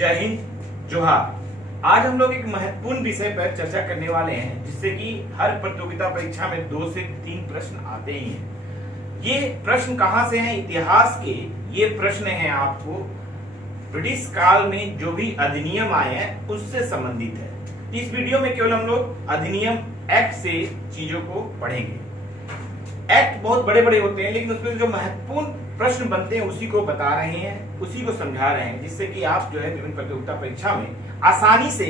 जय हिंद, जोहार। आज हम लोग एक महत्वपूर्ण विषय पर चर्चा करने वाले हैं जिससे कि हर प्रतियोगिता परीक्षा में 2 से 3 प्रश्न आते ही हैं। ये प्रश्न कहां से हैं? इतिहास के ये प्रश्न हैं आपको ब्रिटिश काल में जो भी अधिनियम आए हैं उससे संबंधित है। इस वीडियो में केवल हम लोग अधिनियम एक्ट से चीजों को पढ़ेंगे। एक्ट बहुत बड़े बड़े होते हैं लेकिन उसमें जो महत्वपूर्ण प्रश्न बनते हैं उसी को बता रहे हैं, उसी को समझा रहे हैं, जिससे कि आप जो है विभिन्न प्रतियोगिता परीक्षा में आसानी से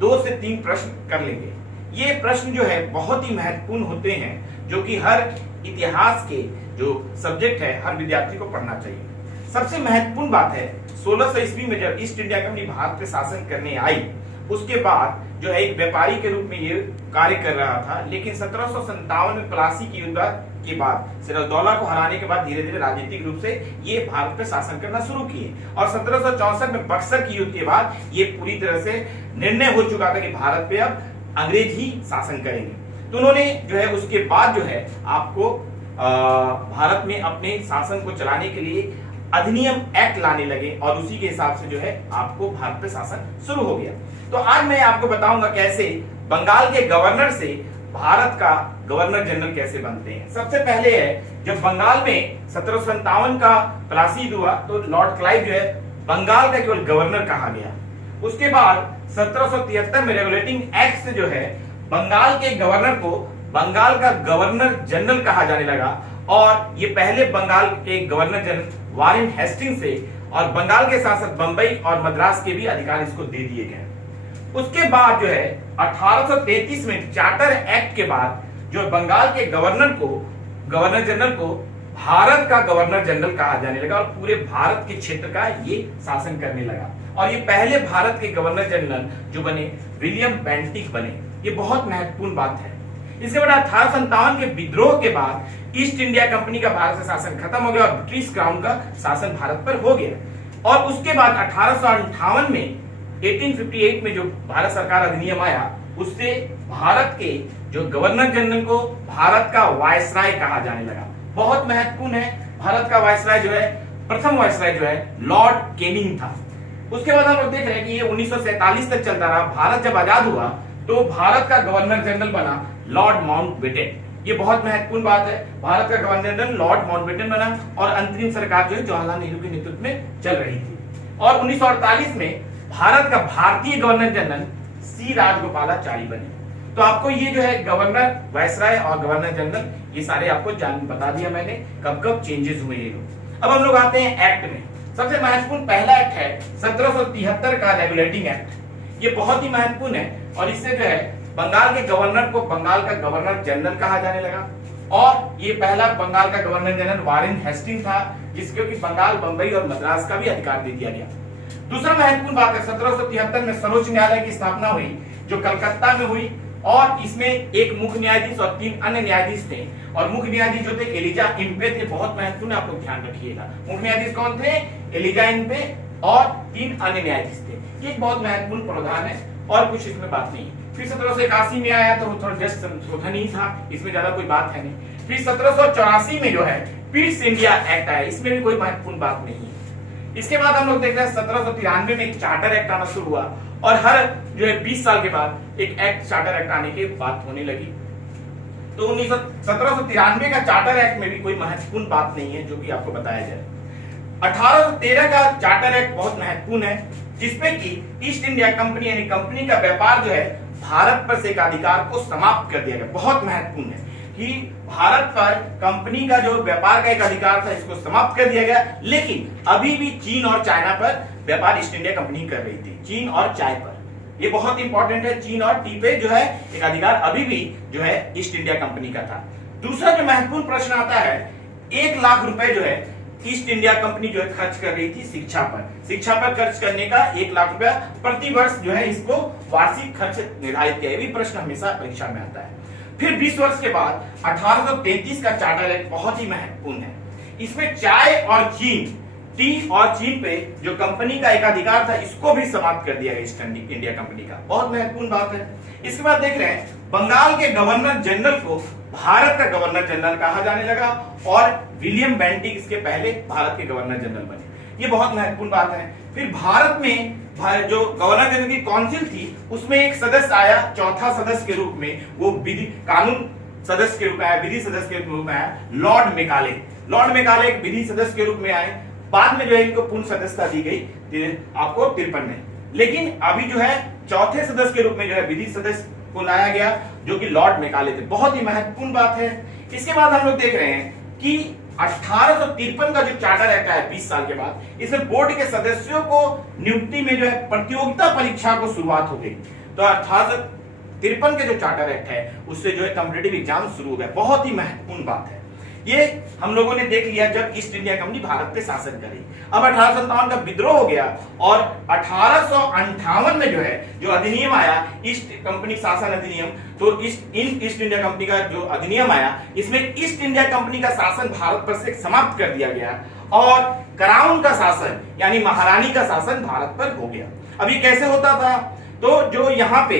2 से 3 प्रश्न कर लेंगे। ये प्रश्न जो है बहुत ही महत्वपूर्ण होते हैं जो कि हर इतिहास के जो सब्जेक्ट है हर विद्यार्थी को पढ़ना चाहिए। सबसे महत्वपूर्ण बात है 1600 ईस्वी में जब ईस्ट इंडिया कंपनी भारत पे शासन करने आई उसके बाद जो है एक व्यापारी के रूप में ये कार्य कर रहा था, लेकिन 1757 में प्लासी की युद्ध के बाद सिराजदौला को हराने के बाद धीरे धीरे राजनीतिक रूप से ये भारत पे शासन करना शुरू किए और 1764 में बक्सर की युद्ध के बाद ये पूरी तरह से निर्णय हो चुका था कि भारत पे अब अंग्रेज ही शासन करेंगे। तो उन्होंने जो है उसके बाद जो है आपको भारत में अपने शासन को चलाने के लिए अधिनियम एक्ट लाने लगे और उसी के हिसाब से जो है आपको भारत पे शासन शुरू हो गया। तो आज मैं आपको बताऊंगा कैसे बंगाल के गवर्नर से भारत का गवर्नर जनरल कैसे बनते हैं। सबसे पहले है जब बंगाल में 1757 का प्लासी हुआ तो लॉर्ड क्लाइव जो है बंगाल का केवल गवर्नर कहा गया। उसके बाद 1773 में रेगुलेटिंग एक्ट से जो है बंगाल के गवर्नर को बंगाल का गवर्नर जनरल कहा जाने लगा और ये पहले बंगाल के गवर्नर जनरल वारेन हेस्टिंग्स से और बंगाल के साथ साथ बंबई और मद्रास के भी अधिकार इसको दे दिए गए। उसके बाद जो है 1833 में चार्टर एक्ट के बाद जो बंगाल के गवर्नर जनरल को भारत का गवर्नर जनरल कहा जाने लगा और पूरे भारत के क्षेत्र का ये शासन करने लगा और ये पहले भारत के गवर्नर जनरल जो बने विलियम बेंटिक बने। ये बहुत महत्वपूर्ण बात है। इसके बाद 1857 के विद्रोह के बाद ईस्ट इंडिया कंपनी का भारत से शासन खत्म हो गया और ब्रिटिश क्राउन का शासन भारत पर हो गया और उसके बाद 1858 में 1858 में जो भारत सरकार अधिनियम आया उससे भारत के जो गवर्नर जनरल को भारत का वायसराय कहा जाने लगा। बहुत महत्वपूर्ण है। भारत का वायसराय जो है प्रथम वायसराय जो है लॉर्ड कैनिंग था। उसके बाद हम लोग देख रहे हैं कि ये 1947 तक चलता रहा। भारत जब आजाद हुआ तो भारत का गवर्नर जनरल बना लॉर्ड माउंटबेटन। ये बहुत महत्वपूर्ण बात है। भारत का गवर्नर जनरल लॉर्ड माउंटबेटन बना और अंतरिम सरकार जो है जवाहरलाल नेहरू के नेतृत्व में चल रही थी और 1948 में भारत का भारतीय गवर्नर जनरल सी राजगोपालाचारी बने। तो आपको ये जो है गवर्नर वायसराय और गवर्नर जनरल ये सारे आपको बता दिया मैंने कब कब चेंजेस हुए हैं। अब हम लोग आते हैं एक्ट में। सबसे महत्वपूर्ण पहला एक्ट है 1773 का रेगुलेटिंग एक्ट। ये बहुत ही महत्वपूर्ण है और इससे जो है बंगाल के गवर्नर को बंगाल का गवर्नर जनरल कहा जाने लगा और ये पहला बंगाल का गवर्नर जनरल वारेन हेस्टिंग्स था जिसको कि बंगाल, बंबई और मद्रास का भी अधिकार दे दिया गया। दूसरा महत्वपूर्ण बात है 1773 में सर्वोच्च न्यायालय की स्थापना हुई जो कलकत्ता में हुई और इसमें एक मुख्य न्यायाधीश और 3 अन्य न्यायाधीश थे और मुख्य न्यायाधीश जो थे एलिजा इम्पे थे। बहुत महत्वपूर्ण, आप लोग ध्यान रखिएगा। मुख्य न्यायाधीश कौन थे? एलिजा इम्पे और 3 अन्य न्यायाधीश थे। ये बहुत महत्वपूर्ण प्रावधान है और कुछ इसमें बात नहीं। फिर 1781 में आया तो थोड़ा जस्ट संशोधन ही था, इसमें ज्यादा कोई बात है नहीं। फिर 1784 में जो है पीट्स इंडिया एक्ट आया, इसमें भी कोई महत्वपूर्ण बात नहीं है। इसके बाद हम लोग देखते हैं 1793 में एक चार्टर एक्ट आना शुरू हुआ और हर जो है 20 साल के बाद एक एक्ट चार्टर एक्ट आने की बात होने लगी। तो 1793 का चार्टर एक्ट में भी कोई महत्वपूर्ण बात नहीं है जो कि आपको बताया जाए। 1813 का चार्टर एक्ट बहुत महत्वपूर्ण है जिसमें कि ईस्ट इंडिया कंपनी यानी कंपनी का व्यापार जो है भारत पर से एक अधिकार को समाप्त कर दिया गया। बहुत महत्वपूर्ण है कि भारत पर कंपनी का जो व्यापार का एक अधिकार था इसको समाप्त कर दिया गया, लेकिन अभी भी चीन और चाइना पर व्यापार ईस्ट इंडिया कंपनी कर रही थी। चीन और चाय पर ये बहुत इंपॉर्टेंट है। चीन और टी पे जो है एक अधिकार अभी भी जो है ईस्ट इंडिया कंपनी का था। दूसरा जो महत्वपूर्ण प्रश्न आता है 1 लाख रुपए जो है ईस्ट इंडिया कंपनी जो है खर्च कर रही थी शिक्षा पर खर्च करने का 1 लाख रुपया प्रति वर्ष जो है इसको वार्षिक खर्च निर्धारित किया। भी प्रश्न हमेशा परीक्षा में आता है। फिर 20 वर्ष के बाद 1833 का चार्टर एक्ट बहुत ही महत्वपूर्ण है। इसमें चाय और चीन, टी और चीन पे जो कंपनी का एक अधिकार था इसको भी समाप्त कर दिया गया ईस्ट इंडिया कंपनी का। बहुत महत्वपूर्ण बात है। इसके बाद देख रहे हैं बंगाल के गवर्नर जनरल को भारत का गवर्नर जनरल कहा जाने लगा और विलियम बेंटिक इसके पहले भारत के गवर्नर जनरल बने। ये बहुत महत्वपूर्ण बात है। फिर भारत में जो गवर्नर जनरल की काउंसिल थी उसमें एक सदस्य आया, चौथा सदस्य के रूप में, वो विधि कानून सदस्य के रूप में आया, विधि सदस्य के रूप में आया, लॉर्ड मेकाले। लॉर्ड मेकाले एक विधि सदस्य के रूप में आए। बाद में जो है इनको पूर्ण सदस्यता दी गई आपको 53 में। लेकिन अभी जो है चौथे सदस्य के रूप में जो है विधि सदस्य को लाया गया, जो कि लॉर्ड मेकाले थे। बहुत ही महत्वपूर्ण बात है। इसके बाद हम लोग देख रहे हैं कि 1853 का जो चार्टर एक्ट आया 20 साल के बाद, इसमें बोर्ड के सदस्यों को नियुक्ति में जो है प्रतियोगिता परीक्षा को शुरुआत हो गई। तो 1853 के जो चार्टर एक्ट है उससे जो है कॉम्पिटिटिव एग्जाम शुरू हो गया। बहुत ही महत्वपूर्ण बात है। ये हम लोगों ने देख लिया जब ईस्ट इंडिया कंपनी भारत पे शासन करी। अब 1857 का विद्रोह हो गया और 1858 में जो है जो अधिनियम आया, ईस्ट कंपनी शासन अधिनियम, तो ईस्ट इंडिया कंपनी का जो अधिनियम आया, इसमें ईस्ट इंडिया कंपनी का शासन भारत पर से समाप्त कर दिया गया और क्राउन का शासन यानी महारानी का शासन भारत पर हो गया। अब ये कैसे होता था? तो जो यहाँ पे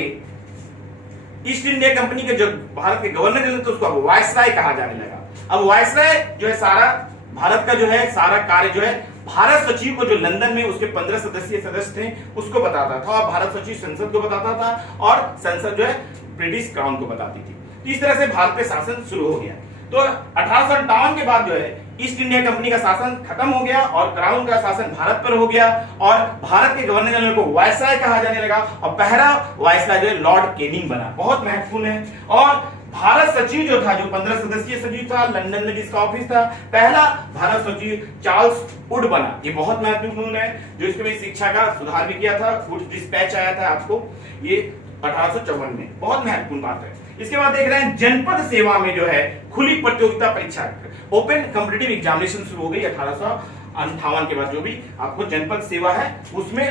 ईस्ट इंडिया कंपनी के जो भारत के गवर्नर जनरल थे उसको अब वायसराय कहा जाने लगा। अब वायसराय जो है सारा भारत का जो है सारा कार्य जो है भारत सचिव को, जो लंदन में उसके 15 सदस्यीय सदस्य थे, उसको बताता था और भारत सचिव संसद को बताता था और संसद जो है ब्रिटिश क्राउन को बताती थी। तो इस तरह से भारत पे शासन शुरू हो गया। तो 1857 के बाद जो है ईस्ट इंडिया कंपनी का शासन खत्म हो गया और क्राउन का शासन भारत पर हो गया और भारत के गवर्नर जनरल को वायसराय कहा जाने लगा और पहला वायसराय जो है लॉर्ड कैनिंग बना। बहुत महत्वपूर्ण है। और भारत सचिव जो था, जो 15 सदस्यीय सचिव था, लंदन में जिसका ऑफिस था, पहला भारत सचिव चार्ल्स वुड बना। ये बहुत महत्वपूर्ण है, जो इसके में शिक्षा का सुधार भी किया था। वुड डिस्पैच आया था आपको ये 1854 में। बहुत महत्वपूर्ण बात है। इसके बाद देख रहे हैं जनपद सेवा में जो है खुली प्रतियोगिता परीक्षा, ओपन कॉम्पिटिटिव एग्जामिनेशन शुरू हो गई 1858 के बाद। जो भी आपको जनपद सेवा है उसमें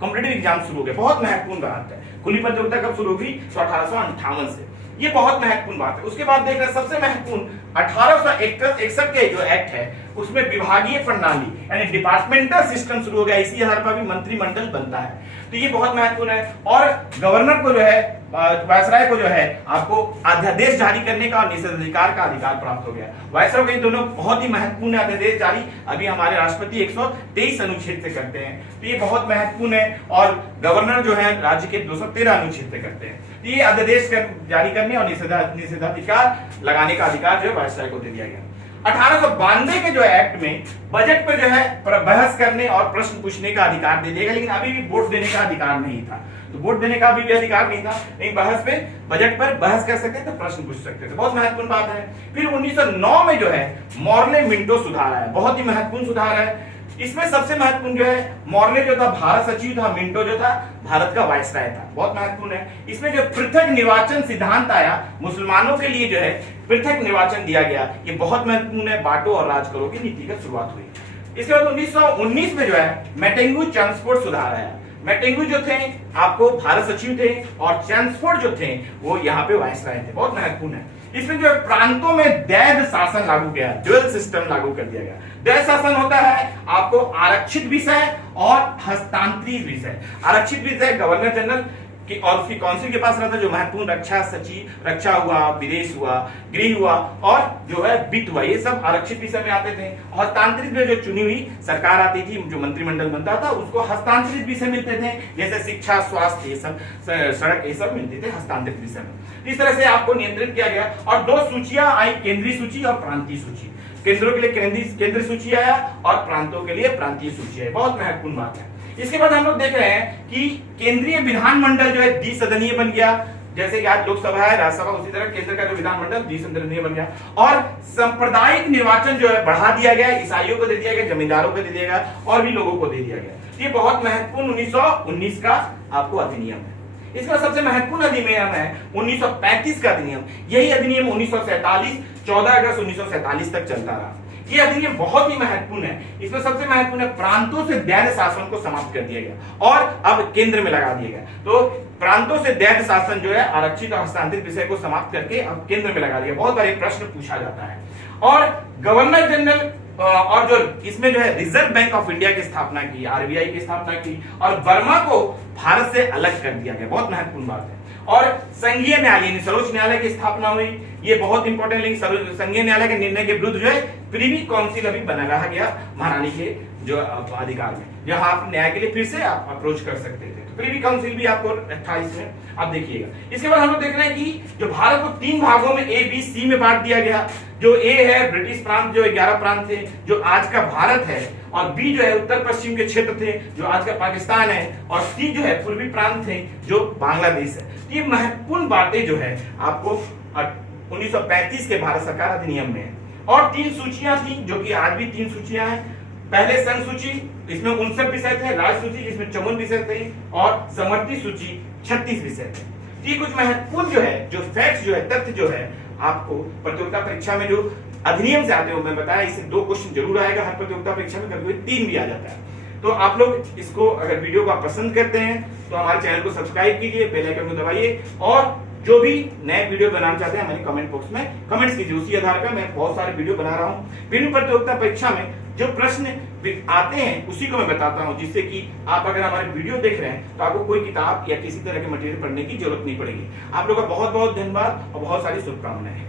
कॉम्पिटिटिव एग्जाम शुरू हो गए। बहुत महत्वपूर्ण बात है। खुली प्रतियोगिता कब शुरू हुई? तो 1858 से। ये बहुत महत्वपूर्ण बात है। उसके बाद देख रहे हैं सबसे महत्वपूर्ण 1861 के जो एक्ट है उसमें विभागीय प्रणाली यानी डिपार्टमेंटल सिस्टम शुरू हो गया। इसी आधार पर भी मंत्रिमंडल बनता है। तो ये बहुत महत्वपूर्ण है। और गवर्नर को जो है, वायसराय को जो है आपको अध्यादेश जारी करने का और निषेधाधिकार का अधिकार प्राप्त हो गया। वायसराय के दोनों बहुत ही महत्वपूर्ण अध्यादेश जारी अभी हमारे राष्ट्रपति 123 अनुच्छेद से करते हैं। तो ये बहुत महत्वपूर्ण है। और गवर्नर जो है राज्य के 213 अनुच्छेद से करते हैं। तो ये अध्यादेश जारी करने और निषेधाधिकार लगाने का अधिकार जो है वायसराय को दे दिया गया। 1892 के जो एक्ट में बजट पर जो है बहस करने और प्रश्न पूछने का अधिकार दे दिया, लेकिन अभी भी वोट देने का अधिकार नहीं था। तो वोट देने का भी अधिकार नहीं था, लेकिन बहस पे बजट पर बहस कर सकते थे, प्रश्न पूछ सकते थे। बहुत महत्वपूर्ण बात है। फिर 1909 में जो है मॉर्ले मिंटो सुधार आया। बहुत ही महत्वपूर्ण सुधार है। इसमें सबसे महत्वपूर्ण जो है मॉर्ले जो था भारत सचिव था, मिंटो जो था भारत का वायसराय था। बहुत महत्वपूर्ण है। इसमें जो पृथक निर्वाचन सिद्धांत आया, मुसलमानों के लिए जो है पृथक निर्वाचन दिया गया। ये बहुत महत्वपूर्ण है। बांटो और राज करो की नीति का शुरुआत हुई। इसके बाद 1919 में जो है मेटेंगू ट्रांसपोर्ट सुधार आया। मेटेंगू जो थे आपको भारत सचिव थे और चैम्सफोर्ड जो थे वो यहाँ पे वायसराय थे। बहुत महत्वपूर्ण है। इसमें जो है प्रांतों में दैध शासन लागू किया, ड्यूअल सिस्टम लागू कर दिया गया। दैध शासन होता है आपको आरक्षित विषय और हस्तांतरित विषय। आरक्षित विषय गवर्नर जनरल की और उसकी काउंसिल के पास रहता है, जो महत्वपूर्ण रक्षा सचिव, रक्षा हुआ, विदेश हुआ, गृह हुआ और जो है वित्त हुआ, ये सब आरक्षित विषय में आते थे। हस्तांतरित में जो चुनी हुई सरकार आती थी, जो मंत्रिमंडल बनता था, उसको हस्तांतरित विषय मिलते थे, जैसे शिक्षा, स्वास्थ्य, ये सब, सड़क, ये सब मिलते थे हस्तांतरित विषय में। इस तरह से आपको नियंत्रित किया गया। और दो सूचियां आई, केंद्रीय सूची और प्रांतीय सूची। केंद्रों के लिए केंद्रीय सूची आया और प्रांतों के लिए प्रांतीय सूची है। बहुत महत्वपूर्ण बात है। इसके बाद हम लोग देख रहे हैं कि केंद्रीय विधानमंडल जो है द्विसदनीय बन गया। जैसे कि आज लोकसभा है, राज्यसभा, उसी तरह केंद्र का जो विधानमंडल द्विसदनीय बन गया। और सांप्रदायिक निर्वाचन जो है बढ़ा दिया गया, ईसाइयों को दे दिया गया, जमींदारों को दे दिया गया और भी लोगों को दे दिया गया। ये बहुत महत्वपूर्ण 1919 का आपको अधिनियम है। इसका सबसे महत्वपूर्ण अधिनियम है 1935 का अधिनियम। यही अधिनियम 1947 14 अगस्त 1947 तक चलता रहा। ये अधिनियम बहुत ही महत्वपूर्ण है। इसमें सबसे महत्वपूर्ण है प्रांतों से दैध शासन को समाप्त कर दिया गया और अब केंद्र में लगा दिया गया। तो प्रांतों से दैध शासन जो है आरक्षित और हस्तांतरित विषय को समाप्त करके अब केंद्र में लगा दिया। बहुत बार प्रश्न पूछा जाता है। और गवर्नर जनरल और जो इसमें जो है रिजर्व बैंक ऑफ इंडिया की स्थापना की, आरबीआई की स्थापना की और बर्मा को भारत से अलग कर दिया गया। बहुत महत्वपूर्ण बात है। और संघीय न्यायालय, सर्वोच्च न्यायालय की स्थापना हुई। ये बहुत इंपॉर्टेंट लिंक। संघीय न्यायालय के निर्णय के विरुद्ध जो है प्रीवी काउंसिल अभी बना रहा गया महारानी के जो अधिकार में, जहां आप न्याय के लिए फिर से आप अप्रोच कर सकते थे। तो प्रीवी काउंसिल भी आपको 28 में आप देखिएगा। इसके बाद हम लोग देख रहे हैं कि जो भारत को 3 भागों में ए बी सी में बांट दिया गया। जो ए है ब्रिटिश प्रांत, जो 11 प्रांत थे जो आज का भारत है, और बी जो है उत्तर पश्चिम के क्षेत्र थे जो आज का पाकिस्तान है, और सी जो है पूर्वी प्रांत थे जो बांग्लादेश है। ये महत्वपूर्ण बातें जो है आपको 1935 के भारत सरकार अधिनियम में है। और 3 सूचियां थी जो कि आज भी 3 सूचियां हैं। पहले संघ सूची, इसमें 59 विषय थे, राज्य सूची जिसमें 54 विषय थे, और समवर्ती सूची 36 विषय थे। ये कुछ महत्वपूर्ण जो है, जो फैक्ट्स जो है, तथ्य जो है आपको प्रतियोगिता परीक्षा में जो अधिनियम से आते हो, मैं बताया इससे 2 क्वेश्चन जरूर आएगा हर प्रतियोगिता परीक्षा में, कभी 3 भी आ जाता है। तो आप लोग इसको, अगर वीडियो को आप पसंद करते हैं तो हमारे चैनल को सब्सक्राइब कीजिए, बेल आइकन को दबाइए, और जो भी नए वीडियो बनाना चाहते हैं हमारे कमेंट बॉक्स में कमेंट्स कीजिए। उसी आधार पर मैं बहुत सारे वीडियो बना रहा हूँ। विभिन्न प्रतियोगिता परीक्षा में जो प्रश्न आते हैं उसी को मैं बताता हूँ, जिससे कि आप अगर हमारे वीडियो देख रहे हैं तो आपको कोई किताब या किसी तरह के मटेरियल पढ़ने की जरूरत नहीं पड़ेगी। आप लोगों का बहुत बहुत धन्यवाद और बहुत सारी शुभकामनाएं।